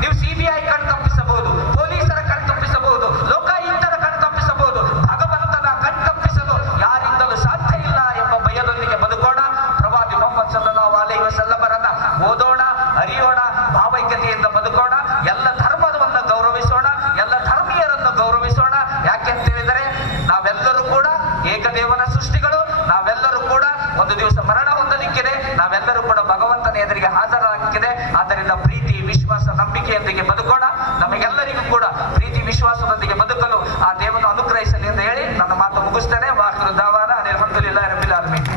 ನೀವು CBI ಕಣ್ ತಪ್ಪಿಸಬಹುದು, ಪೊಲೀಸರ ಕಣ್ ತಪ್ಪಿಸಬಹುದು, ಲೋಕಾಯುಕ್ತರ ಕಣ್ ತಪ್ಪಿಸಬಹುದು. ಭಗವಂತನ ಕಣ್ ತಪ್ಪಿಸಲು ಯಾರಿಂದಲೂ ಸಾಧ್ಯ ಇಲ್ಲ ಎಂಬ ಭಯದೊಂದಿಗೆ ಬದುಕೋಣ. ಪ್ರವಾದಿ ಮುಹಮ್ಮದ್ ಸಲ್ಲಲ್ಲಾಹು ಅಲೈಹಿ ವಸಲ್ಲಮರನ್ನ ಓದೋಣ, ಅರಿಯೋಣ, ಭಾವೈಕ್ಯತೆಯಿಂದ ಬದುಕೋಣ. ಎಲ್ಲ ಧರ್ಮವನ್ನು ಗೌರವಿಸೋಣ, ಎಲ್ಲ ಧರ್ಮೀಯರನ್ನು ಗೌರವಿಸೋಣ. ಯಾಕೆಂತ ಹೇಳಿದರೆ ನಾವೆಲ್ಲರೂ ಕೂಡ ಏಕದೇವನ ಸೃಷ್ಟಿಗಳು. ನಾವೆಲ್ಲರೂ ಕೂಡ ಒಂದು ದಿವಸ ಮರಣ ಹೊಂದಲಿಕ್ಕಿದೆ. ನಾವೆಲ್ಲರೂ ಕೂಡ ಭಗವಂತನ ಎದುರಿಗೆ ಹಾಜರಾಗಲಿಕ್ಕಿದೆ. ಆದ್ದರಿಂದ ಪ್ರೀತಿ, ವಿಶ್ವಾಸ, ನಂಬಿಕೆಯೊಂದಿಗೆ ಬದುಕೋಣ. ನಮಗೆಲ್ಲರಿಗೂ ಕೂಡ ಪ್ರೀತಿ ವಿಶ್ವಾಸದೊಂದಿಗೆ ಬದುಕಲು ಆ ದೇವನು ಅನುಗ್ರಹಿಸಲಿ ಎಂದು ಹೇಳಿ ನನ್ನ ಮಾತು ಮುಗಿಸ್ತೇನೆ. ವಾಹಿರು ದಾವಾನ ಅಲ್ಹಮ್ದುಲಿಲ್ಲಾಹಿ ರಬ್ಬಿಲ್ ಆಲಮೀನ್.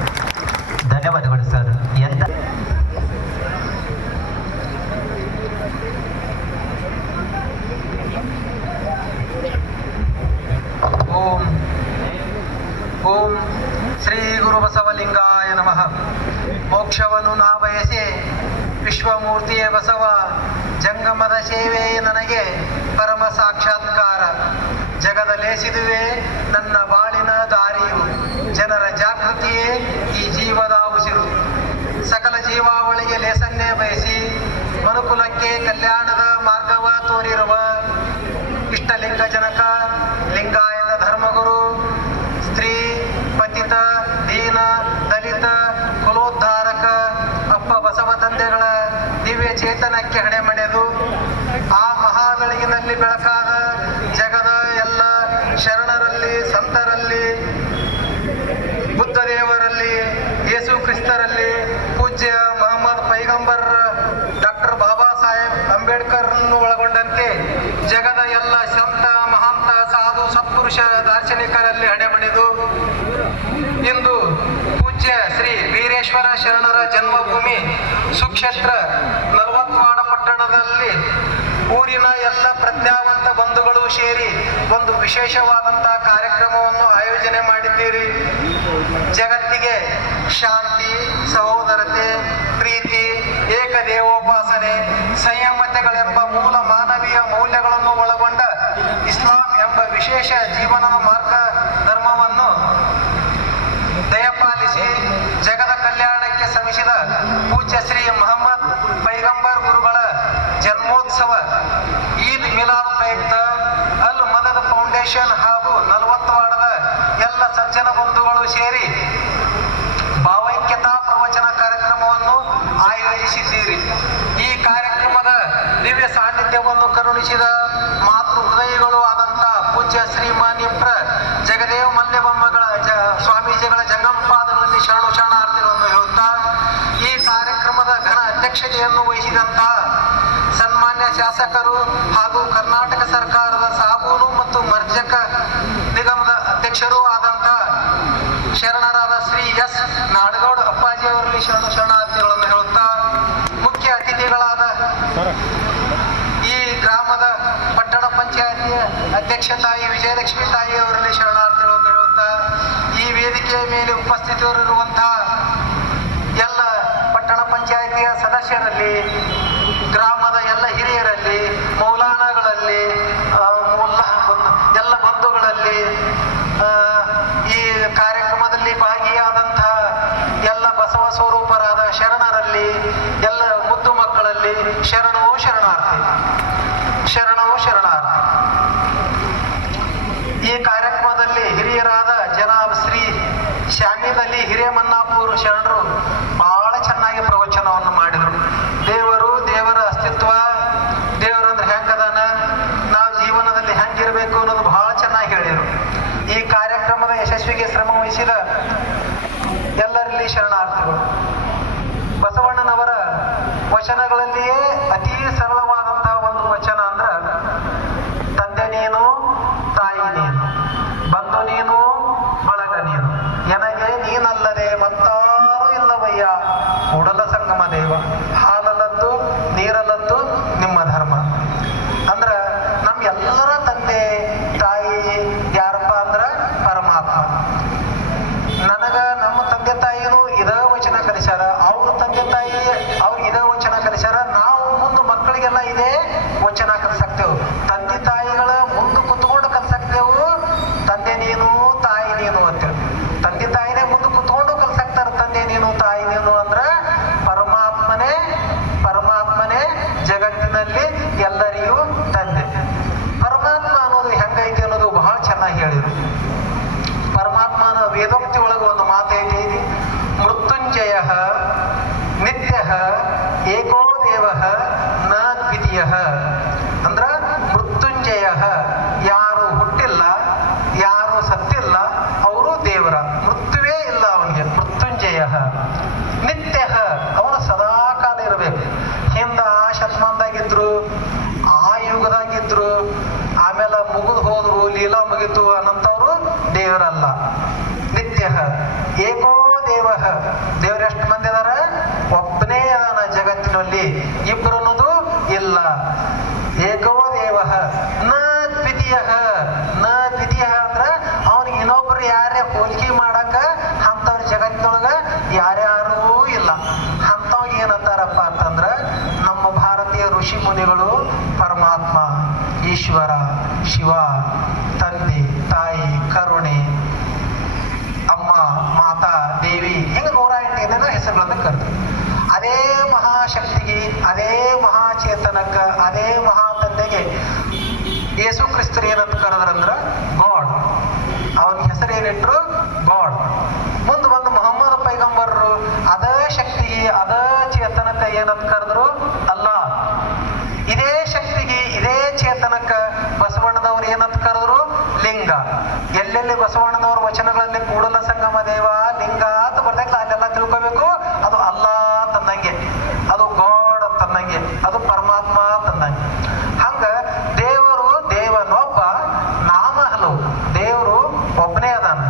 ಧನ್ಯವಾದಗಳು ಸರ್. ಎಂತ ಓಂ ಓಂ ಶ್ರೀ ಗುರು ಬಸವಲಿಂಗಾಯ ನಮಃ. ಮೋಕ್ಷವನ್ನು ನಾ ಬಯಸಿ ವಿಶ್ವಮೂರ್ತಿಯೇ ಬಸವ, ಜಂಗಮದ ಸೇವೆ ನನಗೆ ಪರಮ ಸಾಕ್ಷಾತ್ಕಾರ. ಜಗದ ಲೇಸಿದುವೆ ನನ್ನ ಬಾಳಿನ ದಾರಿಯು, ಜನರ ಜಾಗೃತಿಯೇ ಈ ಜೀವದ ಉಸಿರು. ಸಕಲ ಜೀವಾವಳಿಗೆ ಲೇಸನ್ನೇ ಬಯಸಿ ಮನುಕುಲಕ್ಕೆ ಕಲ್ಯಾಣದ ಮಾರ್ಗವ ತೋರಿರುವ ಇಷ್ಟಲಿಂಗ ಜನಕ, ಲಿಂಗಾಯತ ಧರ್ಮಗುರು, ಸ್ತ್ರೀ ಪತಿತ ದೀನ ದಲಿತ ಕುಲೋದ್ಧಾರಕ ಅಪ್ಪ ಬಸವ ತಂದೆಗಳ ದಿವ್ಯ ಚೇತನಕ್ಕೆ ಹಣೆ ಮಣೆದು ಆ ಮಹಾಬೆಳಗಿನಲ್ಲಿ ಬೆಳಕಾದ ಜಗದ ಎಲ್ಲ ಶರಣರಲ್ಲಿ, ಸಂತರಲ್ಲಿ, ಬುದ್ಧ ದೇವರಲ್ಲಿ, ಯೇಸು ಕ್ರಿಸ್ತರಲ್ಲಿ, ಪೂಜ್ಯ ಮೊಹಮ್ಮದ್ ಪೈಗಂಬರ್ ಡಾಕ್ಟರ್ ಬಾಬಾ ಸಾಹೇಬ್ ಅಂಬೇಡ್ಕರ್ನ್ನು ಒಳಗೊಂಡಂತೆ ಜಗದ ಎಲ್ಲ ಸಂತ, ಮಹಾಂತ, ಸಾಧು, ಸತ್ಪುರುಷ, ದಾರ್ಶನಿಕರಲ್ಲಿ ಹಣೆಮಣಿದು ಇಂದು ಪೂಜ್ಯ ಶ್ರೀ ವೀರೇಶ್ವರ ಶರಣರ ಜನ್ಮಭೂಮಿ ಸುಕ್ಷೇತ್ರ ನಲವತ್ವಾಡ ಪಟ್ಟಣದಲ್ಲಿ ಊರಿನ ಎಲ್ಲ ಪ್ರಜ್ಞಾವಂತ ಬಂಧುಗಳು ಸೇರಿ ಒಂದು ವಿಶೇಷವಾದಂತಹ ಕಾರ್ಯಕ್ರಮವನ್ನು ಆಯೋಜನೆ ಮಾಡಿದ್ದೀರಿ. ಜಗತ್ತಿಗೆ ಶಾಂತಿ, ಸಹೋದರತೆ, ಪ್ರೀತಿ, ಏಕದೇವೋಪಾಸನೆ, ಸಂಯಮತೆಗಳೆಂಬ ಮೂಲ ಮಾನವೀಯ ಮೌಲ್ಯಗಳನ್ನು ಒಳಗೊಂಡ ಇಸ್ಲಾಂ ಎಂಬ ವಿಶೇಷ ಜೀವನದ ಮಾರ್ಗ ಧರ್ಮವನ್ನು ದಯಪಾಲಿಸಿ ಜಗದ ಕಲ್ಯಾಣಕ್ಕೆ ಶ್ರಮಿಸಿದ ಪೂಜ್ಯ ಶ್ರೀ ಮೊಹಮ್ಮದ್ ಪೈಗಂಬರ್ ಗುರುಗಳ ಜನ್ಮೋತ್ಸವ ಈದ್ ಮಿಲಾದ್ ಪ್ರಯುಕ್ತ ಅಲ್ ಮದದ್ ಫೌಂಡೇಶನ್ ಹಾಗೂ ನಲವತ್ವಾಡದ ಎಲ್ಲ ಸಜ್ಜನ ಬಂಧುಗಳು ಸೇರಿ ಭಾವೈಕ್ಯತಾ ಪ್ರವಚನ ಕಾರ್ಯಕ್ರಮವನ್ನು ಆಯೋಜಿಸಿದ್ದೀರಿ. ಈ ಕಾರ್ಯಕ್ರಮದ ದಿವ್ಯ ಸಾನ್ನಿಧ್ಯವನ್ನು ಕರುಣಿಸಿದ ಮಾತೃ ಹೃದಯಗಳು ಆದಂಥ ಪೂಜ್ಯ ಶ್ರೀಮಾನ್ಯಪ್ರ ಜಗದೇವ ಮಲ್ಯಬೊಮ್ಮಗಳ ಸ್ವಾಮೀಜಿಗಳ ಜಂಗಮಪಾದಗಳಲ್ಲಿ ಶರಣು ಶರಣಾರ್ಥಿಗಳನ್ನು ಹೇಳುತ್ತಾ, ಈ ಕಾರ್ಯಕ್ರಮದ ಘನ ಅಧ್ಯಕ್ಷತೆಯನ್ನು ವಹಿಸಿದಂಥ ಸನ್ಮಾನ್ಯ ಶಾಸಕರು ಹಾಗೂ ಕರ್ನಾಟಕ ಸರ್ಕಾರದ ಸಾಬೂನು ಮತ್ತು ಮರ್ಜಕ ನಿಗಮದ ಅಧ್ಯಕ್ಷರೂ ಆದಂಥ ಶರಣರಾದ ಶ್ರೀ ಎಸ್ ನಾಡಗೌಡ ಅಪ್ಪಾಜಿ ಅವರಲ್ಲಿ ಶರಣು ಶರಣಾರ್ಥಿಗಳನ್ನು ಹೇಳುತ್ತಾ, ಮುಖ್ಯ ಅತಿಥಿಗಳಾದ ಈ ಗ್ರಾಮದ ಪಟ್ಟಣ ಪಂಚಾಯತಿಯ ಅಧ್ಯಕ್ಷ ತಾಯಿ ವಿಜಯಲಕ್ಷ್ಮಿ ತಾಯಿ ಅವರಲ್ಲಿ ಶರಣಾರ್ಥಿಗಳನ್ನು ಹೇಳುತ್ತಾ, ಈ ವೇದಿಕೆಯ ಮೇಲೆ ಉಪಸ್ಥಿತರಿರುವಂತಹ ಎಲ್ಲ ಪಟ್ಟಣ ಪಂಚಾಯತಿಯ ಸದಸ್ಯರಲ್ಲಿ, ಗ್ರಾಮದ ಎಲ್ಲ ಹಿರಿಯರಲ್ಲಿ, ಮೌಲಾನಗಳಲ್ಲಿ, ಎಲ್ಲ ಬಂಧುಗಳಲ್ಲಿ, ಈ ಕಾರ್ಯಕ್ರಮದಲ್ಲಿ ಭಾಗಿಯಾದಂತಹ ಎಲ್ಲ ಬಸವ ಸ್ವರೂಪರಾದ ಶರಣರಲ್ಲಿ, ಎಲ್ಲ ಮುದ್ದು ಮಕ್ಕಳಲ್ಲಿ ಶರಣೋ ಶರಣಾರ್ಥಿ, ಶರಣೋ ಶರಣಾರ್ಥಿ. ಈ ಕಾರ್ಯಕ್ರಮದಲ್ಲಿ ಹಿರಿಯರಾದ ಜನಾಬ್ ಶ್ರೀ ಶಾಮಿದಲ್ಲಿ ಹಿರೇಮನ್ನಾಪುರ ಶರಣರು ಬಹಳ ಚೆನ್ನಾಗಿ ಪ್ರವಚನವನ್ನು ಮಾಡಿದರು. ದೇವರು, ದೇವರ ಅಸ್ತಿತ್ವ, ದೇವರಂದ್ರೆ ಹೆಂಗದಾನ, ನಾವು ಜೀವನದಲ್ಲಿ ಹೆಂಗಿರಬೇಕು ಅನ್ನೋದು ಬಹಳ ಚೆನ್ನಾಗಿ ಹೇಳಿದರು. ಈ ಕಾರ್ಯಕ್ರಮದ ಯಶಸ್ವಿಗೆ ಶ್ರಮ ವಹಿಸಿದ ಎಲ್ಲರಲ್ಲಿ ಶರಣಾರ್ಥಿಗಳು. ಬಸವಣ್ಣನವರ ವಚನಗಳಲ್ಲಿಯೇ ಅತಿ ಸರಳವಾದಂತಹ ಒಂದು ವಚನ ಅಂದ್ರೆ, ತಂದೆ ನೀನು, ತಾಯಿ ನೀನು, ಬಂಧು ನೀನು, ಬಳಗ ನೀನು, ಎನಗೆ ನೀನಲ್ಲದೆ ಮತ್ತಾರೂ ಇಲ್ಲವಯ್ಯ, ಕೂಡಲ ಸಂಗಮ ದೇವ, ಹಾಲಲ್ಲದ್ದು ನೀರಲ್ಲದ್ದು ನಿಮ್ಮ ಧರ್ಮ. ಅಂದ್ರ ನಮ್ಗೆಲ್ಲರ ತಂದೆ ತಾಯಿ ಯಾರಪ್ಪ ಅಂದ್ರ ಪರಮಾತ್ಮ. ನನಗ ನಮ್ಮ ತಂದೆ ತಾಯಿನೂ ಇದ ವಚನ ಕಲಿಸ್ಯಾರ, ಅವ್ರ ತಂದೆ ತಾಯಿ ಅವ್ರಿಗೆ ಇದೇ ವಚನ ಕಲಿಸ್ಯಾರ. ನಾವು ಮುಂದೆ ಮಕ್ಕಳಿಗೆಲ್ಲ ಇದೇ ವಚನ ಕಲಿಸಾಕ್ತೇವೆ. ತಂದೆ ತಾಯಿಗಳ ಮುಂದೆ ಕುತ್ಕೊಂಡು ಕಲಿಸಾಕ್ತೇವು, ತಂದೆ ನೀನು ತಾಯಿ ನೀನು ಅಂತೇಳಿ. ತಂದೆ ತಾಯಿನೇ ಮುಂದೆ ಕುತ್ಕೊಂಡು ಕಲಿಸಾಕ್ತಾರ, ತಂದೆ ನೀನು ತಾಯಿ ನೀನು ಅಂದ್ರ ಪರಮಾತ್ಮನೇ ಜಗತ್ತಿನ ಜಗತ್ತಿನಲ್ಲಿ ಎಲ್ಲರಿಗೂ ತಂದೆ. ಪರಮಾತ್ಮ ಅನ್ನೋದು ಹೆಂಗೈತಿ ಅನ್ನೋದು ಬಹಳ ಚೆನ್ನಾಗಿ ಹೇಳಿದ್ರು. ಪರಮಾತ್ಮನ ವೇದೋಕ್ತಿ ಒಳಗೆ ಒಂದು ಮಾತೈತಿ, ಮೃತ್ಯುಂಜಯ ನಿತ್ಯ ಏಕೋ ದೇವ ನ ದ್ವಿತೀಯ. ಅಂದ್ರ ಮೃತ್ಯುಂಜಯ, ಯಾರು ಹುಟ್ಟಿಲ್ಲ, ಯಾರು ಸತ್ತಿಲ್ಲ, ಅವರು ದೇವರ, ಮೃತ್ಯುವೇ ಇಲ್ಲ ಅವನಿಗೆ, ಮೃತ್ಯುಂಜಯ. ನಿತ್ಯ, ಅವನು ಸದಾ ಕಾಲ ಇರಬೇಕು. ಹಿಂದ ಆ ಶತಮಾನದಾಗಿದ್ರು, ಆ ಯುಗದಾಗಿದ್ರು, ಆಮೇಲೆ ಮುಗಿದು ಹೋದ್ರು, ಲೀಲಾ ಮುಗಿತು ಅನ್ನಂತವ್ರು ದೇವರಲ್ಲ. ನಿತ್ಯ ಏಕೋ ದೇವ, ದೇವ್ರ ಎಷ್ಟು ಮಂದಿ ಅದಾರ? ಒಬ್ಬನೇ ಅದಾನ ಜಗತ್ತಿನಲ್ಲಿ, ಇಬ್ರು ಅನ್ನೋದು ಇಲ್ಲ. ಏಕೋ ದೇವ ನ ದ್ವಿತೀಯ. ನ ದ್ವಿತೀಯ ಅಂದ್ರ ಅವನಿಗೆ ಇನ್ನೊಬ್ರು ಯಾರೇ ಹೋಲಿಕೆ ಮಾಡಕ ಅಂತವ್ರ ಜಗತ್ತಿನೊಳಗ ಯಾರ್ಯಾರೂ ಇಲ್ಲ. ಅಂತವ್ಗೆ ಏನಂತಾರಪ್ಪ ಅಂತಂದ್ರ ನಮ್ಮ ಭಾರತೀಯ ಋಷಿ ಮುನಿಗಳು ಪರಮಾತ್ಮ, ಈಶ್ವರ, ಶಿವ, ತಂದೆ, ತಾಯಿ, ಕರುಣೆ, ಅಮ್ಮ, ಮಾತಾ, ದೇವಿ, ಹಿಂಗ 108 ಏನೇನೋ ಹೆಸರುಗಳನ್ನ ಕರೆದ್ರು. ಅದೇ ಮಹಾಶಕ್ತಿಗೆ, ಅದೇ ಮಹಾಚೇತನಕ್ಕ, ಅದೇ ಮಹಾತಂದೆಗೆ ಯೇಸು ಕ್ರಿಸ್ತರು ಏನಂತ ಕರೆದ್ರಂದ್ರ ಗಾಡ್. ಅವನ ಹೆಸರು ಏನಿಟ್ರು? ಗಾಡ್. ಮುಂದೆ ಬಂದು ಮೊಹಮ್ಮದ್ ಪೈಗಂಬರರು ಅದೇ ಶಕ್ತಿಗೆ, ಅದೇ ಚೇತನಕ್ಕ ಏನಂತ ಕರೆದ್ರು? ಅಲ್ಲಾ. ಇದೇ ಶಕ್ತಿಗೆ, ಇದೇ ಚೇತನಕ್ಕ ಬಸವಣ್ಣದವ್ರು ಏನಂತ ಕರೆದ್ರು? ಲಿಂಗ. ಎಲ್ಲೆಲ್ಲಿ ಬಸವಣ್ಣನವ್ರ ವಚನಗಳಲ್ಲಿ ಕೂಡಲ ಸಂಗಮ ದೇವ, ಲಿಂಗ ಅಂತ ಬರ್ದೈಕ್ಲ ಅಲ್ಲೆಲ್ಲ ತಿಳ್ಕೋಬೇಕು, ಅದು ಅಲ್ಲಾ ತಂದಂಗೆ, ಅದು ಗಾಡ್ ಅಂತಂದಂಗೆ, ಅದು ಪರಮಾತ್ಮ ತಂದಂಗೆ. ಹಂಗ ದೇವರು ದೇವನೊಬ್ಬ, ನಾಮ ಹಲವು. ದೇವರು ಒಬ್ಬನೇ ಅದಾನ,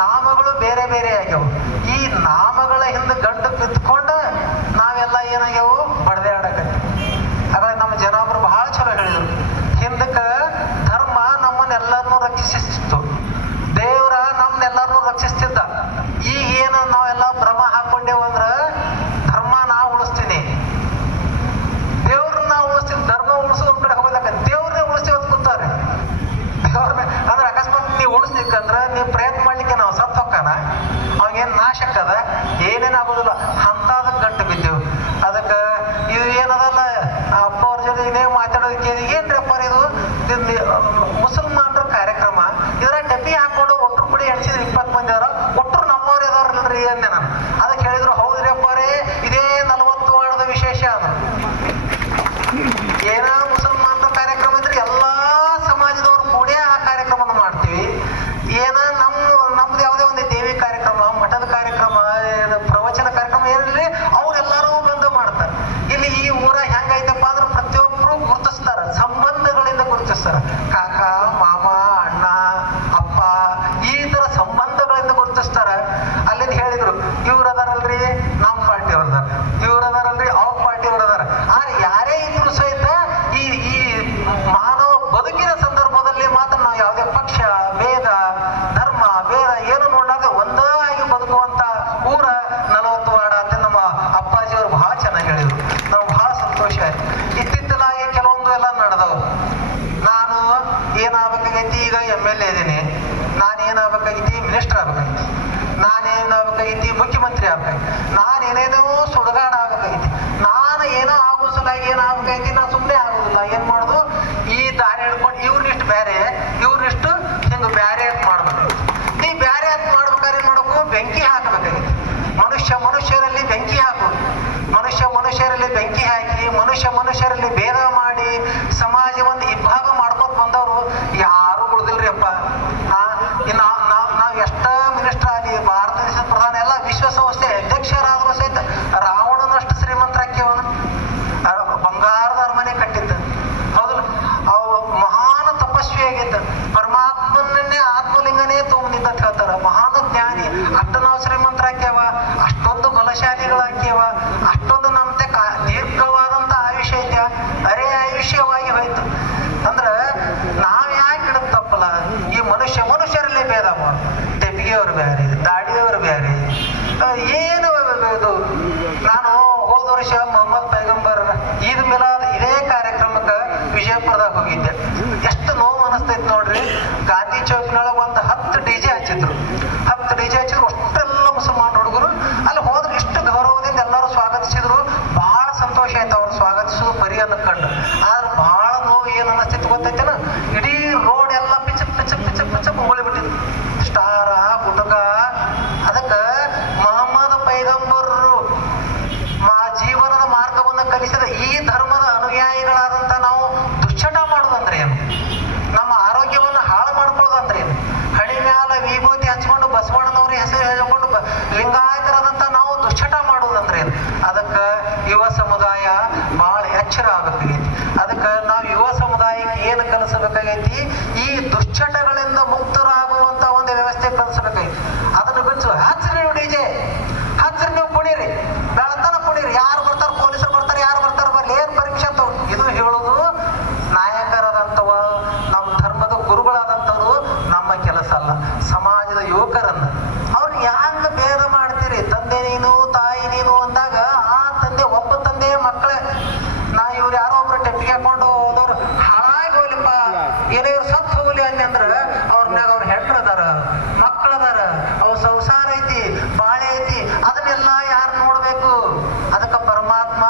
ನಾಮಗಳು ಬೇರೆ ಬೇರೆ ಆಗ್ಯಾವ. ಈ ನಾಮಗಳ ಹಿಂದೆ ಗಂಟು ಬಿತ್ಕೊಂಡ ನಾವೆಲ್ಲ ಏನಾಗ್ಯಾವು? ಬಡದೆ ಆಡಕತ್ತಿ. ಹಾಗಾಗಿ ನಮ್ಮ ಜನೊಬ್ರು ಬಹಳ ಚಲೋ ಹೇಳಿದ್ರು, ಹಿಂದಕ್ಕ ಧರ್ಮ ನಮ್ಮನ್ನೆಲ್ಲರನ್ನೂ ರಕ್ಷಿಸ್ತಿತ್ತು, ದೇವ್ರ ನಮ್ಮನ್ನೆಲ್ಲರನ್ನೂ ರಕ್ಷಿಸ್ತಿದ್ದ. ಈಗ ಏನು ನಾವೆಲ್ಲ ಭ್ರಮ ಹಾಕೊಂಡೇವು ಅಂದ್ರ ಧರ್ಮ ನಾ ಉಳಿಸ್ತೀನಿ, ದೇವ್ರನ್ನ ಉಳಿಸ್ತೀನಿ. ಧರ್ಮ ಉಳಿಸೋದ್ ಕಡೆ ಹೋಗೋದಕ್ಕ ದೇವ್ರನ್ನೇ ಉಳಿಸ್ತೀವಿ ಅಂತ ಕೂತಾರೆ. ದೇವ್ರನ್ನ ಅಂದ್ರೆ ಅಕಸ್ಮಾತ್ ನೀವು ಉಳಿಸ್ಲಿಕ್ಕಂದ್ರ ನೀವು ಪ್ರಯತ್ನ ಮಾಡ್ಲಿಕ್ಕೆ ನಾವು ಸತ್ ಹೊಕ್ಕಾನ, ಅವಾಗೇನ್ ನಾಶಕ್ಕದ, ಏನೇನಾಗೋದಿಲ್ಲ. ಅಂತದಕ್ಕೆ ಗಂಟು ಬಿದ್ದೆವು. ಅದಕ್ಕೆ ಇದು ಏನದಲ್ಲ, ಅಪ್ಪ ಅವ್ರ ಜೊತೆ ಇದೇ ಮಾತಾಡೋದಕ್ಕೆ ಏನ್ರಪ್ಪ ಇದು ಮುಸಲ್ಮಾನರ ಕಾರ್ಯಕ್ರಮ, ಇದರ ಡಬ್ಬಿ ಹಾಕೊಂಡು ಒಟ್ಟರು ಕೂಡ ಎಣಿಸಿದ್ರು 20 ಮಂದಿ ಅವರ, ಒಟ್ಟರು ನಮ್ಮವ್ರು ಇದಾರಲ್ರಿ ಅಂದೆ ನಾನು. ಅದಕ್ಕೆ ಹೇಳಿದ್ರು, ಹೌದ್ರಿ ಅಪ್ಪರೇ, ಇದೇ 40 ವಾರದ ವಿಶೇಷ ಅದು. ಏನ ಮುಸಲ್ಮಾನರ ಕಾರ್ಯಕ್ರಮ ಇದ್ರೆ ಎಲ್ಲಾ ಸಮಾಜದವ್ರು ಕೂಡ ಆ ಕಾರ್ಯಕ್ರಮನ ಮಾಡ್ತೀವಿ. ಏನ ನಮ್ದು ಯಾವುದೇ ಒಂದು ದೇವಿ ಕಾರ್ಯಕ್ರಮ, ಮಠದ ಕಾರ್ಯಕ್ರಮ, ಪ್ರವಚನ ಕಾರ್ಯಕ್ರಮ ಏನಿಲ್ಲ, ಅವ್ರೆಲ್ಲರೂ ಬಂದು ಮಾಡ್ತಾರೆ. ಇಲ್ಲಿ ಈ ಊರ ಹೆಂಗೈತಪ್ಪ ಅಂದ್ರೆ ಪ್ರತಿಯೊಬ್ಬರು ಗುರುತಿಸ್ತಾರ, ಸಂಬಂಧಗಳಿಂದ ಗುರುತಿಸ್ತಾರ. ಕಾಕ, ಮಾಮ, ಅಣ್ಣ, ಅಪ್ಪ, ಈ ತರ ಸಂಬಂಧಗಳಿಂದ ಗುರುತಿಸ್ತಾರ. ಅಲ್ಲಿಂದ ಹೇಳಿದ್ರು, ಇವ್ರು ಅದಾರಲ್ರಿ ನಮ್ಮ ಪಾರ್ಟಿ ಅವ್ರದಾರ, ಇವ್ರು ಅದಾರಲ್ರಿ ಅವ್ರ ಪಾರ್ಟಿ ಅವ್ರ ಅದಾರ. ಆದ್ರೆ ಯಾರೇ ಇದ್ರು ಸಹಿತ ಈ ಮಾನವ ಬದುಕಿನ ಸಂದರ್ಭದಲ್ಲಿ ಮಾತ್ರ ನಾವು ಯಾವುದೇ ಪಕ್ಷ ಭೇದ, ಧರ್ಮ ಭೇದ ಏನು ನೋಡಲಾಗ ಒಂದೇ ಆಗಿ ಬದುಕುವಂತ ಊರ 40 ವಾರ್ಡ ಅಂತ ನಮ್ಮ ಅಪ್ಪಾಜಿಯವರು ಬಹಳ ಚೆನ್ನಾಗಿ ಹೇಳಿದ್ರು. ನಾವು ಬಹಳ ಸಂತೋಷ ಆಯ್ತು. ಇತ್ತಿತ್ತಲಾಗಿ ಕೆಲವೊಂದು ಎಲ್ಲ ನಡೆದವು. ನಾನು ಏನಾಗಬೇಕಾಗೈತಿ, ಈಗ MLA ಇದ್ದೀನಿ, ನಾನೇನಾಗಬೇಕಾಗೈತಿ, ಮಿನಿಸ್ಟರ್ ಆಗ್ಬೇಕಾಗೈತಿ, ನಾನೇನಾಗಬೇಕಾಗೈತಿ, ಮುಖ್ಯಮಂತ್ರಿ ಆಗ್ಬೇಕಾಗೈತಿ, ನಾನೇನೇನೋ ಸುಡುಗಾಡ ಆಗ್ಬೇಕಾಗೈತಿ, ನಾನು ಏನೋ ಆಗೋ ಸಲಾಗಿ ಏನಾಗಬೇಕಾಗೈತಿ, ನಾನು ಸುಮ್ಮನೆ ಆಗೋದಿಲ್ಲ. ಏನ್ ಮಾಡೋದು, ಈ ದಾರಿ ಹಿಡ್ಕೊಂಡು ಇವ್ರನ್ನಿಷ್ಟು ಬೇರೆ, ಇವ್ರನ್ನಿಷ್ಟು ಹಿಂಗ ಬ್ಯಾರೆ ಅಂತ ಮಾಡ್ಬೇಕು. ನೀ ಬ್ಯಾರೆ ಅಂತ ಮಾಡ್ಬೇಕಾದ್ರೆ ಏನ್ ಮಾಡಬೇಕು? ಬೆಂಕಿ ಹಾಕಬೇಕಾಗೈತಿ. ಮನುಷ್ಯರಲ್ಲಿ ಬೆಂಕಿ ಹಾಕು, ಮನುಷ್ಯರಲ್ಲಿ ಬೆಂಕಿ ಹಾಕಿ, ಮನುಷ್ಯರಲ್ಲಿ ಭೇದ ಮಾಡಿ ಸಮಾಜವನ್ನು ಇಬ್ಬಾಗ ಮಾಡ್ಕೊತ ಬಂದವರು ಯಾರು ಉಳಿದಿಲ್ರಿ ಅಪ್ಪ. ನಾವ್ ಎಷ್ಟ ಮಿನಿಸ್ಟರ್ ಆಗಲಿ, ಭಾರತ ದೇಶದ ಪ್ರಧಾನ ಎಲ್ಲ ವಿಶ್ವಸಂಸ್ಥೆ ಅಧ್ಯಕ್ಷರಾದ್ರೂ ಸಹಿತ ರಾವಣನಷ್ಟು ಶ್ರೀಮಂತರಾಕ್ಯವನು, ಬಂಗಾರದ ಅರಮನೆ ಕಟ್ಟಿದ್ದ, ಹೌದಲ್ಲ? ಅವು ಮಹಾನ್ ತಪಸ್ವಿ ಆಗಿದ್ದ, ಪರಮಾತ್ಮನನ್ನೇ ಆತ್ಮಲಿಂಗನೇ ತಗೊಂಡಿದ್ದ ಅಂತ ಹೇಳ್ತಾರ. ಮಹಾನ್ ಜ್ಞಾನಿ. ಅಷ್ಟು ನಾವು ಶ್ರೀಮಂತರಾಕ್ಯವ, ಅಷ್ಟೊಂದು ಬಲಶಾಲಿಗಳಾಕ್ಯವ, ಅಷ್ಟೊಂದು ನಮ್ತೆ ದೀರ್ಘವಾದಂತ ಆಯುಷ್ಯ ಐತ್ಯ, ಅರೆ ಆಯುಷ್ಯವಾಗಿ ಹೋಯ್ತು. ಅಂದ್ರ ನಾವ್ ಯಾಕೆ ಹಿಡಿದು ತಪ್ಪಲ್ಲ? ಈ ಮನುಷ್ಯರಲ್ಲಿ ಭೇದ ಮಾಡು. ತೆಪ್ಪಿಗೆಯವ್ರು ಬೇರೆ, ದಾಡಿಯವರು ಬೇರೆ, ಏನು ಇದು. ನಾನು ಹೋದ ವರ್ಷ ಮೊಹಮ್ಮದ್ ಪೈಗಂಬರ್ ಈದ್ ಮಿಲಾದ್ ಇದೇ ಕಾರ್ಯಕ್ರಮಕ್ಕೆ ವಿಜಯಪುರದಾಗ ಹೋಗಿದ್ದೆ. ಎಷ್ಟು ನೋವು ಅನಿಸ್ತೈತಿ ನೋಡ್ರಿ. ಗಾಂಧಿ ಚೌಕ್ನೊಳಗೆ ಒಂದು 10 DJ ಹಚ್ಚಿದ್ರು. 10 DJ ಹಚ್ಚಿದ್ರು. ಅಷ್ಟೆಲ್ಲ ಮುಸಲ್ಮಾನ್ ಹುಡುಗರು ಅಲ್ಲಿ ಹೋದ್ರೆ ಎಷ್ಟು ಗೌರವದಿಂದ ಎಲ್ಲರೂ ಸ್ವಾಗತಿಸಿದ್ರು. ಬಹಳ ಸಂತೋಷ ಆಯ್ತು ಅವ್ರ ಸ್ವಾಗತಿಸುವ ಪರಿಯನ್ನು ಕಂಡು. ಆದ್ರೆ ಬಹಳ ನೋವು ಏನು ಅನ್ನಿಸ್ತಿತ್ತು ಗೊತ್ತೈತೇನ, ಇಡೀ ರೋಡ್ ಎಲ್ಲ ಪಿಚಕ್ ಪಿಚಕ್ ಪಿಚಕ್ ಪಿಚಕ್ ಉಗುಳಿಬಿಟ್ಟಿತ್ತು. ಸ್ಟಾರ ಗುಟಕ. ಅದಕ್ಕೆ ಮೊಹಮ್ಮದ್ ಪೈಗಂಬರರು ಜೀವನದ ಮಾರ್ಗವನ್ನು ಕಲಿಸಿದ ಈ ಧರ್ಮದ ಅನುಯಾಯಿಗಳಾದಂಥ ನಾವು ದುಶ್ಚಟ ಮಾಡೋದಂದ್ರೆ ಏನು, ನಮ್ಮ ಆರೋಗ್ಯವನ್ನು ಹಾಳು ಮಾಡ್ಕೊಳ್ಳೋದಂದ್ರೆ ಏನು, ಹಣಿ ಮ್ಯಾಲ ವಿಭೂತಿ ಹಚ್ಕೊಂಡು ಬಸವಣ್ಣನವ್ರ ಹೆಸರು ಹೇಳ್ಕೊಂಡು ಲಿಂಗಾಯತರಾದಂಥ ನಾವು ದುಶ್ಚಟ ಮಾಡೋದಂದ್ರೆ ಏನು. ಅದಕ್ಕೆ ಯುವ ಸಮುದಾಯ ಭಾಳ ಎಚ್ಚರ ಆಗಬೇಕಾಗೈತಿ. ಅದಕ್ಕೆ ನಾವು ಯುವ ಸಮುದಾಯಕ್ಕೆ ಏನು ಕಲಿಸಬೇಕಾಗೈತಿ, ಈ ದುಶ್ಚಟಗಳಿಂದ ಮುಕ್ತರಾಗುವಂಥ ಒಂದು ವ್ಯವಸ್ಥೆ ಕಲಿಸಬೇಕಾಗೈತಿ. ಅದನ್ನು ಬಿಟ್ಟು ಹಚ್ಚ್ರಿ ನೀವು ಡಿಜೆ, ಹಚ್ಚ್ರಿ ನೀವು ಕುಣೀರಿ, ಬೆಳತನ ಕುಣೀರಿ, ಯಾರು ಬರ್ತಾರೆ ಪೊಲೀಸರು ಬರ್ತಾರೆ, ಯಾರು ಬರ್ತಾರೆ ಬರ್ಲಿ, ಏನು ಪರೀಕ್ಷೆ ಅಂತ ಇದು ಹೇಳೋದು ನಾಯಕರಾದಂಥವ ನಮ್ಮ ಧರ್ಮದ ಗುರುಗಳಾದಂಥವ್ರು ನಮ್ಮ ಕೆಲಸ ಅಲ್ಲ. ಸಮಾಜದ ಯುವಕರನ್ನ ಅವ್ರು ಹ್ಯಾಂಗ ಭೇದ ಮಾಡ್ತೀರಿ, ತಂದೆ ನೀನು ತಾಯಿ ನೀನು ಅಂದಾಗ ಆ ತಂದೆ ಒಬ್ಬ ತಂದೆಯ ಮಕ್ಕಳೇ. ಇವ್ರು ಯಾರೋ ಒಬ್ರು ಟೆಪ್ಪಿಗೆ ಹಾಕೊಂಡು ಹೋದವ್ರು ಹಾಳಾಗಿ ಹೋಗ್ಲಿಪ್ಪ, ಏನೋ ಇವ್ರು ಸತ್ತು ಹೋಗ್ಲಿ ಅಂದ್ರೆ ಅವ್ರ ಮ್ಯಾಗ ಅವ್ರ ಹೆಂಡ್ರ ಅದಾರ, ಮಕ್ಕಳದಾರ, ಅವ್ರ ಸಂಸಾರ ಐತಿ, ಬಾಳೆ ಐತಿ, ಅದನ್ನೆಲ್ಲ ಯಾರು ನೋಡ್ಬೇಕು. ಅದಕ್ಕೆ ಪರಮಾತ್ಮ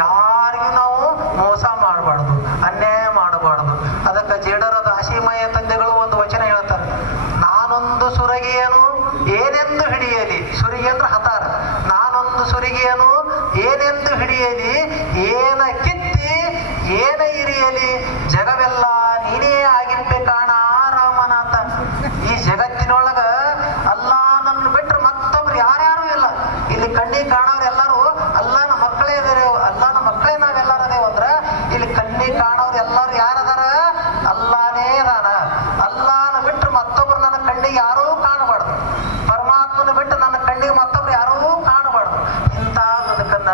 ಯಾರಿಗೂ ನಾವು ಮೋಸ ಮಾಡಬಾರ್ದು, ಅನ್ಯಾಯ ಮಾಡಬಾರ್ದು. ಅದಕ್ಕೆ ಜೇಡರ ದಾಸಿಮಯ ತಂದೆಗಳು ಒಂದು ವಚನ ಹೇಳ್ತಾರೆ, ನಾನೊಂದು ಸುರಗಿಯನು ಏನೆಂದು ಹಿಡಿಯಲಿ, ಸುರಿಗೆ ಅಂದ್ರೆ ಹತಾರ, ನಾನೊಂದು ಸುರಿಗೆಯನು ಏನೆಂದು ಹಿಡಿಯಲಿ, ಏನ ಕಿತ್ತಿ ಏನ ಇರಿಯಲಿ, ಜಗವೆಲ್ಲ ನೀನೇ ಆಗಿರ್ಬೇ ಕಾಣ ರಾಮನಾಥ. ಈ ಜಗತ್ತಿನೊಳಗ ಅಲ್ಲಾಹನನ್ನು ಬಿಟ್ಟರೆ ಮತ್ತೊಬ್ರು ಯಾರ್ಯಾರು ಇಲ್ಲ. ಇಲ್ಲಿ ಕಣ್ಣಿಗೆ ಕಾಣೋರು ಎಲ್ಲರೂ ಅಲ್ಲಾನ ಮಕ್ಕಳೇ ಇದಾರೆ, ಅಲ್ಲಾನ ಮಕ್ಕಳೇ ನಾವೆಲ್ಲರೂ ಅದೇವು ಅಂದ್ರೆ ಇಲ್ಲಿ ಕಣ್ಣಿಗೆ ಕಾಣೋರು ಎಲ್ಲರೂ ಯಾರದಾರ, ಅಲ್ಲಾನೇ ಅದಾನ. ಅಲ್ಲಾನ ಬಿಟ್ಟರೆ ಮತ್ತೊಬ್ರು ನನ್ನ ಕಣ್ಣಿಗೆ ಯಾರೂ ಕಾಣಬಾರ್ದು, ಪರಮಾತ್ಮನ ಬಿಟ್ಟು ನನ್ನ ಕಣ್ಣಿಗೆ ಮತ್ತೊಬ್ರು ಯಾರೂ ಕಾಣಬಾರ್ದು. ಇಂಥ ಬದುಕನ್ನ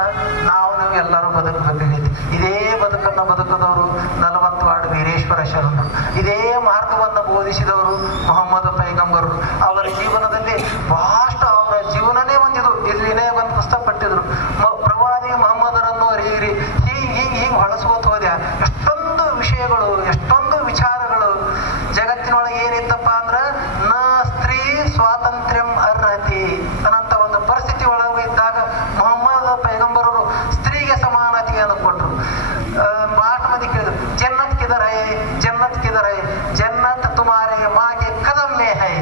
ನೀವು ಎಲ್ಲರೂ ಬದುಕಬೇಕಾಗೈತಿ. ಇದೇ ಬದುಕನ್ನು ಬದುಕದವರು 40 ವಾರ್ಡ್ ವೀರೇಶ್ವರ ಶರಣರು, ಇದೇ ಮಾರ್ಗವನ್ನು ಬೋಧಿಸಿದವರು ಮೊಹಮ್ಮದ್ ಪೈಗಂಬರರು. ಅವರ ಜೀವನದಲ್ಲಿ ಬಹಳಷ್ಟು ಅವರ ಜೀವನನೇ ಒಂದಿದು, ಇಲ್ಲಿನೇ ಒಂದು ಪುಸ್ತಕ ಪಟ್ಟಿದ್ರು, ಪ್ರವಾದಿ ಮೊಹಮ್ಮದರನ್ನು ಅರಿಯಿರಿ. ಹಿಂಗೆ ಹೊಳಸ್ಕೋತ ಹೋದ್ಯಾ ಎಷ್ಟೊಂದು ವಿಷಯಗಳು, ಎಷ್ಟೊಂದು ವಿಚಾರಗಳು. ಜಗತ್ತಿನೊಳಗೆ ಏನಿತ್ತಪ್ಪ ಅಂದ್ರೆ ನ ಸ್ತ್ರೀ ಸ್ವಾತಂತ್ರ್ಯಂ ಅರ್ಹತಿ ಅನ್ನಂತ ಒಂದು ಪರಿಸ್ಥಿತಿ ಒಳಗೆ ಇದ್ದಾಗ ಮೊಹಮ್ಮದ್ ಪೈಗಂಬರರು ಸ್ತ್ರೀಗೆ ಸಮಾನತೆಯನ್ನು ಕೊಟ್ಟರು. ಬಹಳ ಮಂದಿ ಕೇಳಿದ್ರು, Jannat ಕಿದರ್ high, Jannat ಕಿದರ್ high, Jannat ತುಮಾರೆ ಮಾಗೆ Kadam May high.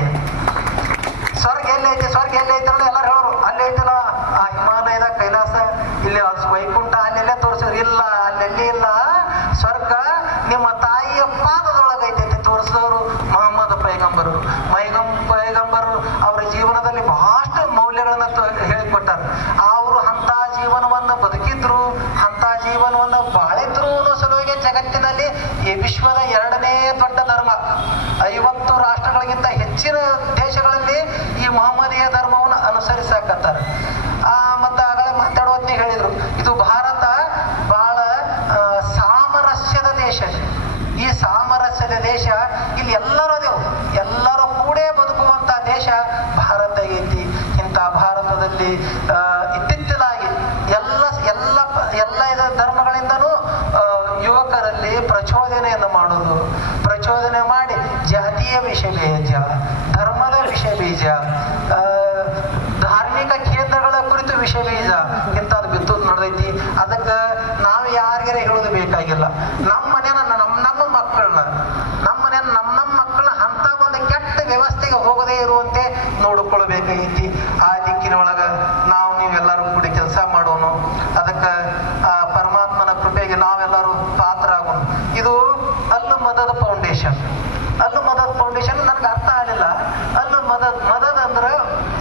ಸ್ವರ್ಗ ಎಲ್ಲೈತಿ, ಸ್ವರ್ಗ ಎಲ್ಲೈತಿ ಅಂದ್ರೆ ಎಲ್ಲರೂ ಹೇಳೋರು, ಅಲ್ಲಿ ಐತಲ್ಲ ಆ ಹಿಮಾಲಯದ ಕೈಲಾಸ, ಇಲ್ಲಿ ವೈಕುಂಠ ಅಲ್ಲೆಲ್ಲೇ ತೋರಿಸಿದ್ರು. ಇಲ್ಲ, ಅಲ್ಲೆಲ್ಲಿ ಇಲ್ಲ, ಸ್ವರ್ಗ ನಿಮ್ಮ ತಾಯಿಯ ಪಾದದೊಳಗೈತೆ ಅಂತ ತೋರಿಸಿದವರು ಮೊಹಮ್ಮದ್ ಪೈಗಂಬರರು. ಪೈಗಂಬರರು ಅವರ ಜೀವನದಲ್ಲಿ ಬಹಳಷ್ಟು ಮೌಲ್ಯಗಳನ್ನ ಹೇಳಿಕೊಟ್ಟಾರೆ. ಅವರು ಅಂತ ಜೀವನವನ್ನು ಬದುಕಿದ್ರು, ಅಂತ ಜೀವನವನ್ನು ಬಾಳಿದ್ರು ಅನ್ನೋ ಸಲುವಾಗಿ ಜಗತ್ತಿನಲ್ಲಿ ಈ ವಿಶ್ವದ 2ನೇ ದೊಡ್ಡ ಧರ್ಮ, 50 ರಾಷ್ಟ್ರಗಳಿಗಿಂತ ಹೆಚ್ಚಿನ ದೇಶಗಳಲ್ಲಿ ಈ ಮಹಮ್ಮದೀಯ ಧರ್ಮವನ್ನು ಅನುಸರಿಸಾಕತ್ತಾರೆ. ಮತ್ತೆ ಆಗಲೇ ಮಾತಾಡೋದ್ನೇ ಹೇಳಿದ್ರು, ಇದು ಭಾರತ ಬಹಳ ಸಾಮರಸ್ಯದ ದೇಶ. ಈ ಸಾಮರಸ್ಯದ ದೇಶ, ಇಲ್ಲಿ ಎಲ್ಲರೂ ಅದೇವು, ಎಲ್ಲರೂ ಕೂಡೇ ಬದುಕುವಂತ ದೇಶ ಭಾರತ ಐತಿ. ಇಂಥ ಭಾರತದಲ್ಲಿ ಇತ್ತಿತ್ತಲಾಗಿ ಎಲ್ಲ ಧರ್ಮಗಳಿಂದನೂ ಯುವಕರಲ್ಲಿ ಪ್ರಚೋದನೆಯನ್ನು ಮಾಡೋದು, ಪ್ರಚೋದನೆ ಮಾಡಿ ಜಾತಿಯ ವಿಷ ಬೀಜ, ಧರ್ಮದ ವಿಷ ಬೀಜ, ಧಾರ್ಮಿಕ ಕೇಂದ್ರಗಳ ಕುರಿತು ವಿಷ ಬೀಜ ಇಂಥದ್ದು ಬಿತ್ತೋದು ನಡೆದೈತಿ. ಅದಕ್ಕೆ ನಾವು ಯಾರಿಗಾರ ಹೇಳೋದು ಬೇಕಾಗಿಲ್ಲ. ನಮ್ಮ ಮನೆಯ ನಮ್ಮ ಮಕ್ಕಳನ್ನ ನಮ್ಮ ಮಕ್ಕಳನ್ನ ಅಂತ ಒಂದು ಕೆಟ್ಟ ವ್ಯವಸ್ಥೆಗೆ ಹೋಗದೇ ಇರುವಂತೆ ನೋಡಿಕೊಳ್ಬೇಕಾಗೈತಿ. ಆ ದಿಕ್ಕಿನೊಳಗ ನೀವೆಲ್ಲರೂ ಕೂಡಿ ಕೆಲಸ ಮಾಡೋಣ. ಅದಕ್ಕೆ ಪರಮಾತ್ಮನ ಕೃಪೆಗೆ ನಾವೆಲ್ಲರೂ ಪಾತ್ರ ಆಗೋಣ. ಇದು ಅಲ್ ಮದದ್ ಫೌಂಡೇಶನ್. ಅಲ್ ಮದದ್ ಫೌಂಡೇಶನ್ ನನಗೆ ಅರ್ಥ ಆಗಲಿಲ್ಲ. ಅಲ್ ಮದದ್ ಅಂದ್ರೆ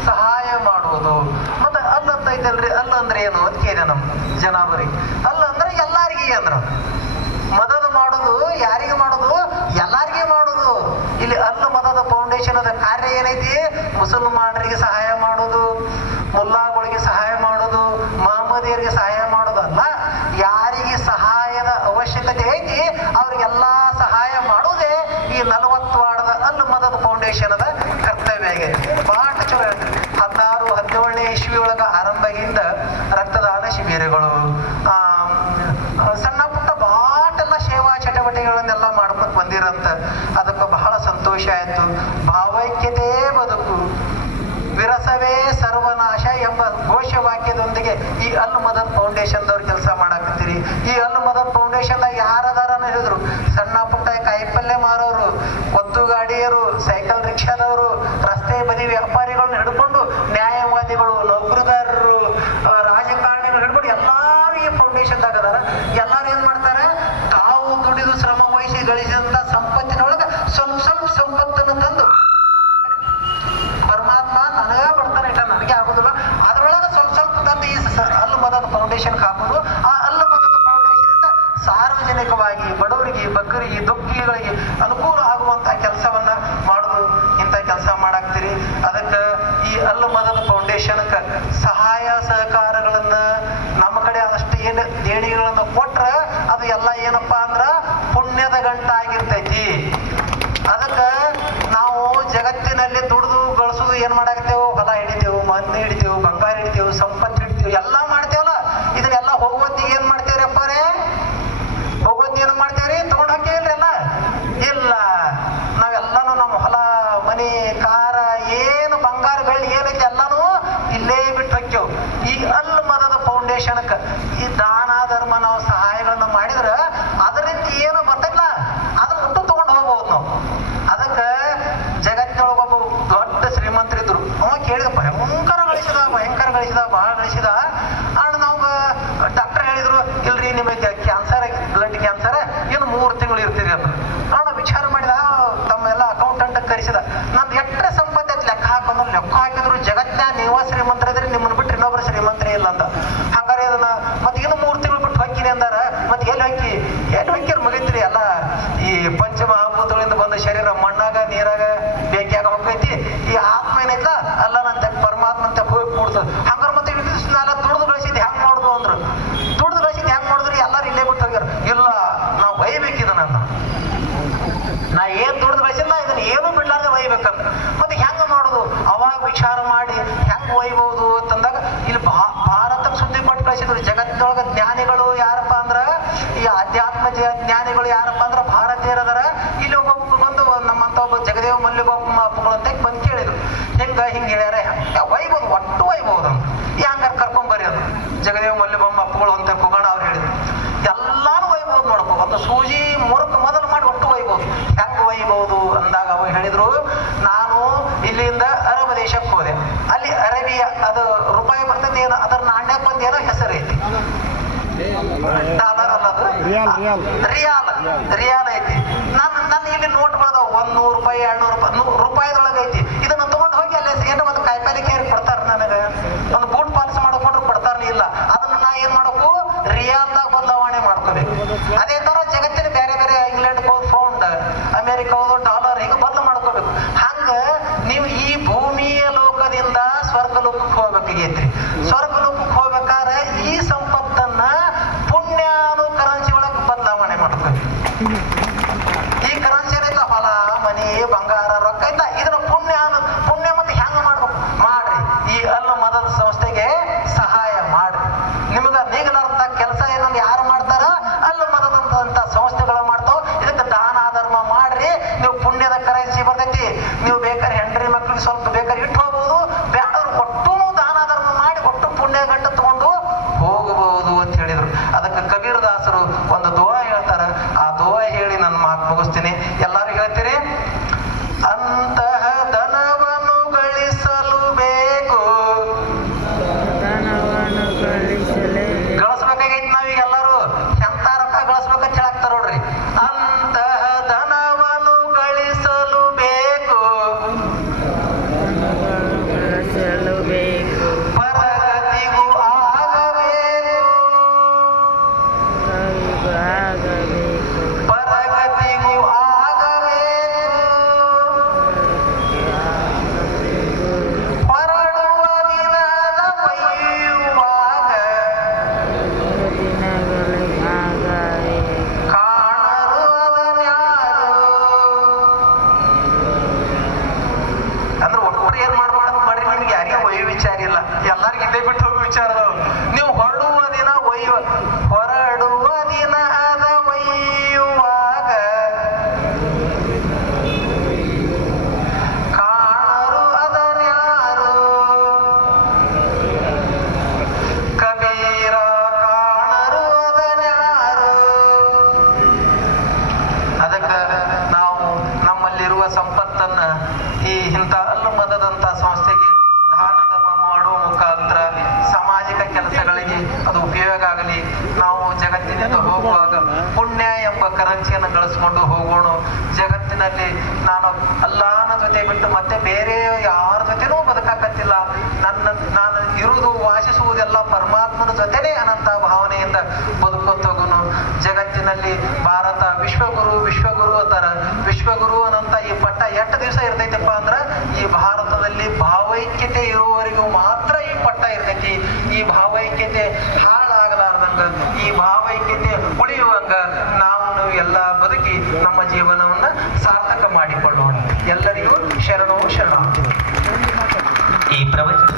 ಸಹಾಯ ಮಾಡುವುದು. ಮತ್ತೆ ಅಲ್ ಅಂತ ಐತಲ್ರಿ, ಅಲ್ ಅಂದ್ರೆ ಏನು ಅಂತ ಕೇಳಿದೆ ನಮ್ಮ ಜನಾಬರಿ. ಅಲ್ ಅಂದ್ರೆ ಎಲ್ಲಾರಿಗೆ ಅಂದ್ರ ಮದದ್ ಮಾಡೋದು, ಯಾರಿಗೆ ಮಾಡೋದು, ಎಲ್ಲಾರಿಗೆ ಮಾಡೋದು. ಇಲ್ಲಿ ಅಲ್ ಮದದ ಫೌಂಡೇಶನ್ ಅದ ಕಾರ್ಯ ಏನೈತಿ, ಮುಸಲ್ಮಾನರಿಗೆ ಸಹಾಯ ಮಾಡೋದು, ಮುಲ್ಲಾಗಳಿಗೆ ಸಹಾಯ ಮಾಡೋದು, ಮಹಮ್ಮದಿಯರಿಗೆ ಸಹಾಯ ಮಾಡೋದು ಅಲ್ಲ. ಯಾರಿಗೆ ಸಹಾಯದ ಅವಶ್ಯಕತೆ ಐತಿ ಅವ್ರಿಗೆಲ್ಲಾ ಸಹಾಯ ಮಾಡುವುದೇ ಈ 40 ವಾರ್ಡದ ಅಲ್ ಮದದ್ ಫೌಂಡೇಶನ್ ಅದ ಕರ್ತವ್ಯ ಆಗೈತಿ. ಬಹಳ ಚಲೋ ಹೇಳ್ತಾರೆ. 16-17ನೇ ಇಸ್ವಿ ಒಳಗ ಆರಂಭದಿಂದ ರಕ್ತದಾನ ಶಿಬಿರಗಳು, ಸಣ್ಣ ಪುಟ್ಟ ಬಾಟೆಲ್ಲ ಸೇವಾ ಚಟುವಟಿಕೆಗಳನ್ನೆಲ್ಲ ಮಾಡ್ಕೊಂಡು ಬಂದಿರಂತ. ಅದಕ್ಕೆ ಬಹಳ ಸಂತೋಷ ಆಯ್ತು. ಭಾವೈಕ್ಯತೆ ಬದುಕು, ವಿರಸವೇ ಸರ್ವನಾಶ ಎಂಬ ಘೋಷವಾಕ್ಯದೊಂದಿಗೆ ಈ ಅಲ್ ಮದದ್ ಫೌಂಡೇಶನ್ದವ್ರು ಕೆಲಸ ಮಾಡಾಕತ್ತೀರಿ. ಈ ಫೌಂಡೇಶನ್ದಾಗ ಯಾರದಾರ ಹೇಳಿದ್ರು, ಸಣ್ಣ ಪುಟ್ಟ ಕಾಯಿಪಲ್ಯ ಮಾರೋರು, ಒತ್ತು ಗಾಡಿಯರು, ಸೈಕಲ್ ರಿಕ್ಷಾದವರು, ರಸ್ತೆ ಬದಿ ವ್ಯಾಪಾರಿಗಳನ್ನ ಹಿಡ್ಕೊಂಡು ನ್ಯಾಯವಾದಿಗಳು, ನೌಕರಿದಾರರು, ರಾಜಕಾರಣಿಗಳು ಹಿಡ್ಕೊಂಡು ಎಲ್ಲಾರು ಈ ಫೌಂಡೇಶನ್ದಾಗ ಅದಾರ. ಎಲ್ಲಾರು ಏನ್ ಮಾಡ್ತಾರೆ, ತಾವು ದುಡಿದು ಶ್ರಮ ವಹಿಸಿ ಗಳಿಸಿದಂತ ಸಂಪತ್ತಿನೊಳಗ ಸ್ವಲ್ಪ ಸ್ವಲ್ಪ ಸಂಪತ್ತನ್ನು ತಂದು ಪರಮಾತ್ಮ ನನಗ ಬರ್ತಾನೆ ಇಟ್ಟ, ನನಗೆ ಆಗುದಿಲ್ಲ, ಅದ್ರೊಳಗೆ ಸ್ವಲ್ಪ ಸ್ವಲ್ಪ ತಂದು ಈ ಅಲ್ಲು ಮದದ ಫೌಂಡೇಶನ್ ಹಾಕೋದು. ಆ ಅಲ್ಲು ಮದದ ಫೌಂಡೇಶನ್ ಇಂದ ಸಾರ್ವಜನಿಕವಾಗಿ ಬಡವರಿಗೆ, ಬಗ್ಗರಿಗೆ, ದುಃಖಿಗಳಿಗೆ ಅನುಕೂಲ ಆಗುವಂತ ಕೆಲಸವನ್ನ ಮಾಡುದು. ಇಂಥ ಕೆಲಸ ಮಾಡಾಕ್ತಿರಿ. ಅದಕ್ಕೆ ಈ ಅಲ್ಲು ಮದದ ಫೌಂಡೇಶನ್ಕ ಸಹಾಯ ಸಹಕಾರಗಳನ್ನ ನಮ್ಮ ಕಡೆ ಆದಷ್ಟು ಏನು ದೇಣಿಗೆಗಳನ್ನ ಕೊಟ್ರ ಅದು ಎಲ್ಲ ಏನಪ್ಪಾ ಅಂದ್ರ ಪುಣ್ಯದ ಗಂಟ ಆಗಿರ್ತೈತಿ. ಅದಕ್ಕ ನಾವು ಜಗತ್ತಿನಲ್ಲಿ ದುಡಿದು ಗಳಿಸೋದು ಏನ್ ಮಾಡಾಕ್ತೇವೆ, ಹೊಲ ಹಿಡಿತೇವೆ, ಮಂದಿ ಹಿಡಿತೇವೆ, ಬಂಗಾರ ಹಿಡಿತೇವೆ, ಸಂಪತ್ತು ಹಿಡಿತೇವೆ, ಎಲ್ಲಾ ಮಾಡ್ತೇವಲ್ಲ. ಇದನ್ನೆಲ್ಲ ಹೋಗುವತ್ತಿಗೆ ಏನ್ ಮಾಡ್ತೇವ್ರಪ್ಪ ರೇ, ಹೋಗುವತ್ತಿ ಏನ್ ಮಾಡ್ತೇವ್ರಿ, ತಗೊಂಡ್ ಹಾಕಿಲ್ರಿ ಎಲ್ಲ ಇಲ್ಲ. ನಾವೆಲ್ಲಾನು ನಮ್ಮ ಹೊಲ ಮನಿ ಕಾರ ಏನು ಬಂಗಾರ ಬೆಳ್ಳಿ ಏನೈತಿ ಎಲ್ಲಾನು ಇಲ್ಲೇ ಬಿಟ್ಟು ಹಾಕ್ಯವ್. ಈ ಅಲ್ಲು ಮದದ ಫೌಂಡೇಶನ್ಕ ಈ ದಾನ ಧರ್ಮ ನಾವು ಸಹಾಯಗಳನ್ನ ಮಾಡಿದ್ರ ಅದರಿಂದ ಏನು ಬರ್ತಲ್ಲ, ಅದನ್ನ ಒಟ್ಟು ತಗೊಂಡು ಹೋಗ್ಬೋದು ನಾವು. ಅದಕ್ಕ ಜಗತ್ತಿನೊಳಗ ಒಬ್ಬ ದೊಡ್ಡ ಶ್ರೀಮಂತರಿದ್ರು. ಅವ ಕೇಳಿದ, ಭಯಂಕರ ಗಳಿಸಿದ, ಬಹಳ ಗಳಿಸಿದ. ಅಣ್ಣ ನಾವು ಡಾಕ್ಟರ್ ಹೇಳಿದ್ರು, ಇಲ್ರಿ ನಿಮಗೆ ಕ್ಯಾನ್ಸರ್, ಬ್ಲಡ್ ಕ್ಯಾನ್ಸರ್, ಇನ್ನು 3 ತಿಂಗಳು ಇರ್ತೀರಿ ಅಂದ್ರು. ಅಣ್ಣ ವಿಚಾರ ಮಾಡಿದ, ತಮ್ಮೆಲ್ಲ ಅಕೌಂಟೆಂಟ್ ಕರೆಸಿದ, ನಂದು ಎಷ್ಟೇ ಸಂಪತ್ತು ಲೆಕ್ಕ ಹಾಕೊಂಡ್ರು, ಲೆಕ್ಕ ಹಾಕಿದ್ರು ಜಗತ್ತಿನ ನೀವ ಶ್ರೀಮಂತರಿದ್ರಿ, ನಿಮ್ಮನ್ನ ಬಿಟ್ಟು ಇನ್ನೊಬ್ರು ಶ್ರೀಮಂತರೇ ಇಲ್ಲ ಅಂತ. ಹಂಗಾರೆ ಅದನ್ನ ಮತ್ತೆ ಇನ್ನು 3 ತಿಂಗಳು ಬಿಟ್ಟು ಹೊಕ್ಕಿನಿ ಅಂದಾರ. ಮತ್ತೆ ಎಲ್ಲಿ ಹೊಕ್ಕಿರ್ ಮುಗಿತ್ರಿ ಎಲ್ಲ ಈ ಪಂಚಮಹಾಭೂತಗಳಿಂದ ಬಂದ ಶರೀರ ಮಣ್ಣಾಗ ನೀರಾಗ ಬೇಕಿಯಾಗ ಹೋಗೈತಿ. ಈ ಆತ್ಮ ಏನೈತಲ್ಲ ಅಲ್ಲ ನಂತ ಪರಮಾತ್ಮ ಅಂತ ಹೋಗಿ ಕೂಡ್ತದ. ಹಂಗಾರ ಮತ್ತೆ ನಾವೆಲ್ಲ ದುಡ್ದು ಗಳಿಸಿದ್ ಹೆಂಗ್ ಮಾಡುದು ಅಂದ್ರು. ದುಡ್ದು ಗಳಿಸಿದ್ ಹೆಂಗ್ ಮಾಡಿದ್ರಿ, ಎಲ್ಲಾರು ಇಲ್ಲೇ ಬಿಟ್ಟು ಹೋಗ್ಯಾರ. ಇಲ್ಲ, ನಾವು ಒಯ್ಬೇಕಿದ ನಾ ಏನ್ ದುಡ್ದು ಗಳಿಸಿಲ್ಲ, ಇದನ್ನ ಏನು ಬಿಡ್ಲಾರ್ದೆ ಒಯ್ಬೇಕಂತ. ಮತ್ತೆ ಹೆಂಗ ಮಾಡುದು, ಅವಾಗ ವಿಚಾರ ಮಾಡಿ ಹೆಂಗ್ ಒಯ್ಬಹುದು ಅಂತಂದಾಗ ಇಲ್ಲಿ ಭಾರತಕ್ಕೆ ಸುದ್ದಿ ಪಟ್ಟು ಕಳಿಸಿದ್ರು. ಜಗತ್ತಿನೊಳಗ ಜ್ಞಾನಿಗಳು ಯಾರಪ್ಪ ಅಂದ್ರ, ಈ ಅಧ್ಯಾತ್ಮ ಜ್ಞಾನಿಗಳು ಯಾರಪ್ಪ ಅಂದ್ರ ಭಾರತೀಯರದಾರ. ಇಲ್ಲಿ ಒಬ್ಬ ಬಂದು ನಮ್ಮಂತ ಒಬ್ಬ ಜಗದೇವ ಮಲ್ಲಿಗೊಮ್ಮ ಅಪ್ಪಗಳು ಅಂತ ಬಂದು ಕೇಳಿದ್ರು, ಹಿಂಗ ಹೇಳ್ಯಾರ, ಒಯ್ಬೋದು, ಒಟ್ಟು ಒಯ್ಬಹುದು ಅಂತ. ಹಂಗಾರ ಕರ್ಕೊಂಡ್ ಬರ್ರಿ ಅದು ಜಗದೇವ ಮಲ್ಲಿಗೊಮ್ಮ ಅಪ್ಪಗಳು ಅಂತ ಹೋಗೋಣ. ಅವ್ರು ಹೇಳಿದ್ರು ಎಲ್ಲಾನು ಒಯ್ಬೋದು ನೋಡ್ಕೊ, ಒಂದು ಸೂಜಿ ಮುರುಕ ಮೊದಲು ಮಾಡಿ ಒಟ್ಟು ಒಯ್ಬೋದು. ಹೆಂಗ್ ಒಯ್ಬಹುದು ಅಂದಾಗ ಅವ ಹೇಳಿದ್ರು, ನಾನು ಇಲ್ಲಿಂದ ಅರಬ್ ದೇಶಕ್ಕೆ ಹೋದೆ. ಅಲ್ಲಿ ಅರೇಬಿಯ ಅದು ರೂಪಾಯಿ ಬರ್ತದೆ, ಏನೋ ಅದರ ನಾಣ್ಯಕ್ಕೆ ಒಂದು ಏನೋ ಹೆಸರು ಐತಿ, ಡಾಲರ್ ಅಲ್ಲದು ರಿಯಾಲ್ ಐತಿ. ನನ್ನ ಇಲ್ಲಿ ನೋಟ್ ಬಳದ 100 ರೂಪಾಯಿ 200 ರೂಪಾಯಿದೊಳಗೆ ಐತಿ. ಇದನ್ನ ತಗೊಂಡು ಹೋಗಿ ಅಲ್ಲಿ ಏನೋ ಒಂದು ಕಾಯಿಪಲ್ಲೆ ಕೇರಿ ಕೊಡ್ತಾರ, ನನಗೆ ಒಂದು ಬೂಟ್ ಪಾಲಿಸ್ ಮಾಡ್ಕೊಂಡ್ರು ಕೊಡ್ತಾರ. ಇಲ್ಲ, ಅದನ್ನ ನಾ ಏನ್ ಮಾಡಬೇಕು, ರಿಯಾಲ್ದಾಗ ಬದಲಾವಣೆ ಮಾಡ್ಕೋಬೇಕು. ಅದೇ ತರ ಜಗತ್ತಿನ ಬೇರೆ ಬೇರೆ ಇಂಗ್ಲೆಂಡ್ ಪೌಂಡ್, ಅಮೆರಿಕ ಡಾಲರ್, ಹೀಗೆ ಬದಲು ಮಾಡ್ಕೋಬೇಕು. ಹಂಗ ನೀವು ಈ ಭೂಮಿಯ ಲೋಕದಿಂದ ಸ್ವರ್ಗ ಲೋಕಕ್ಕೆ ಹೋಗ್ಬೇಕಾಗೈತ್ರಿ. ಸ್ವರ್ಗ ಲೋಕಕ್ಕೆ ಹೋಗ್ಬೇಕಾದ್ರೆ ಈ ಸಂಪತ್ತನ್ನ ಪುಣ್ಯಾನು ಕರೆನ್ಸಿ ಒಳಗೆ ಬದಲಾವಣೆ ಮಾಡ್ಕೋಬೇಕು. ಈ ಕರೆನ್ಸಿ ಏನೈತ, ಹೊಲ ಮನಿ ಬಂಗಾರ ರೊಕ್ಕ ಇಲ್ಲ, ಇದನ್ನ ಪುಣ್ಯ ಮತ್ತೆ ಹೆಂಗ ಮಾಡ್ಬೇಕು ಮಾಡ್ರಿ. ಈ ಅಲ್ಲು ಮದದ ಸಂಸ್ಥೆಗೆ ಸಹಾಯ ಮಾಡ್ರಿ. ನಿಮಗ ನೀಗಲಾರ್ದ ಕೆಲಸ ಏನಂದ್ರೆ ಯಾರು ಮಾಡ್ತಾರ, ಅಲ್ಲು ಮದದಂತ ಸಂಸ್ಥೆಗಳು ಮಾಡ್ತಾವ. ಇದಕ್ಕೆ ದಾನ ಧರ್ಮ ಮಾಡ್ರಿ, ನೀವು ಪುಣ್ಯದ ಕರೆನ್ಸಿ ಬರ್ತೈತಿ. ನೀವು ಬೇಕಾದ್ರೆ ಹೆಂಡ್ರಿ ಮಕ್ಳಿಗೆ ಸ್ವಲ್ಪ ಬೇಕಾದ್ರೆ ಇಟ್ಟು ಹೋಗ್ಬೋದು, ಬೇಡವ್ರು ಒಟ್ಟು ದಾನ ಧರ್ಮ ಮಾಡಿ ಒಟ್ಟು ಪುಣ್ಯ ಗಂಟ ತಗೊಂಡು ಹೋಗಬಹುದು ಅಂತ ಹೇಳಿದ್ರು. ಅದಕ್ಕೆ ಕಬೀರ್ ದಾಸರು ಒಂದು ದೋಹ ಹೇಳ್ತಾರ. ಆ ದೋಹ ಹೇಳಿ ನನ್ನ ಮಾತು ಮುಗಿಸ್ತೀನಿ. ಎಲ್ಲಾರು ಹೇಳ್ತೀರಿ, ಅಂತಹ ಧನವನ್ನು ಗಳಿಸಲು ಬೇಕು, ಗಳಿಸ್ಬೇಕಾಗೈತಿ. ನಾವೀಗ ಎಲ್ಲರೂ ಎಂತ ರೊಕ್ಕ ಗಳಿಸ್ಬೇಕಂತ ಹೇಳಾಕ್ತಾರ ನೋಡ್ರಿ. ಅಂತಹ ಧನವನ್ನು ಗಳಿಸಲು ಬೇಕು, ಪರಗತಿಗೂ ಆಗಬೇಕು, ಪರಗತಿಗೂ ಆಗಬೇಕು, ಹೊರಡುವ ದಿನದ ಒಯ್ಯುವಾಗ ಕಾಣರು ಅದನ್ಯಾರು. ಅಂದ್ರೆ ಒಟ್ಟು ಏನ್ ಮಾಡ್ಬೇಕಂತ ಮಾಡ್ರಿ, ನಿಮ್ಗೆ ಯಾರಿಗೆ ಒಯ್ಯೋ ವಿಚಾರ ಇಲ್ಲ, ಎಲ್ಲಾರ್ಗ ಇಲ್ಲೇ ಬಿಟ್ಟು ಹೋಗೋ ವಿಚಾರ ಅದಾವ. ನೀವು ಹೊರಡುವ ದಿನ ಹೊರಡುವ ದಿನ ಅದ ಒಯ್ಯುವಾಗ ಕಾಣರು ಅದನ್ಯಾರು. ಕಬೀರ ಕಾಣರು ಅದನ್ಯಾರು. ಕನಸಿಯನ್ನು ಗಳಿಸ್ಕೊಂಡು ಹೋಗೋಣ. ಜಗತ್ತಿನಲ್ಲಿ ನಾನು ಅಲ್ಲಾನ ಜೊತೆ ಬಿಟ್ಟು ಮತ್ತೆ ಬೇರೆ ಯಾರ ಜೊತೆನೂ ಬದುಕಾಕತ್ತಿಲ್ಲ. ನಾನು ಇರುವುದು ವಾಸಿಸುವುದೆಲ್ಲ ಪರಮಾತ್ಮನ ಜೊತೆನೇ ಅನಂತ ಭಾವನೆಯಿಂದ ಬದುಕೋತೋಗುನು. ಜಗತ್ತಿನಲ್ಲಿ ಭಾರತ ವಿಶ್ವಗುರು ಅಂತಾರ. ವಿಶ್ವಗುರು ಅನ್ನಂತ ಈ ಪಟ್ಟ ಎಷ್ಟು ದಿವಸ ಇರ್ತೈತಪ್ಪ ಅಂದ್ರ ಈ ಭಾರತದಲ್ಲಿ ಭಾವೈಕ್ಯತೆ ಇರುವವರೆಗೂ ಮಾತ್ರ ಈ ಪಟ್ಟ ಇರ್ತೈತಿ. ಈ ಭಾವೈಕ್ಯತೆ ಹಾಳಾಗಲಾರ್ದಂಗ, ಈ ಭಾವೈಕ್ಯತೆ ಉಳಿಯುವಂಗ ನಾವು ಎಲ್ಲ ಬದುಕಿ ನಮ್ಮ ಜೀವನವನ್ನ ಸಾರ್ಥಕ ಮಾಡಿಕೊಳ್ಳೋಣ. ಎಲ್ಲರಿಗೂ ಶರಣೋ ಶರಣ. ಈ ಪ್ರವಚನ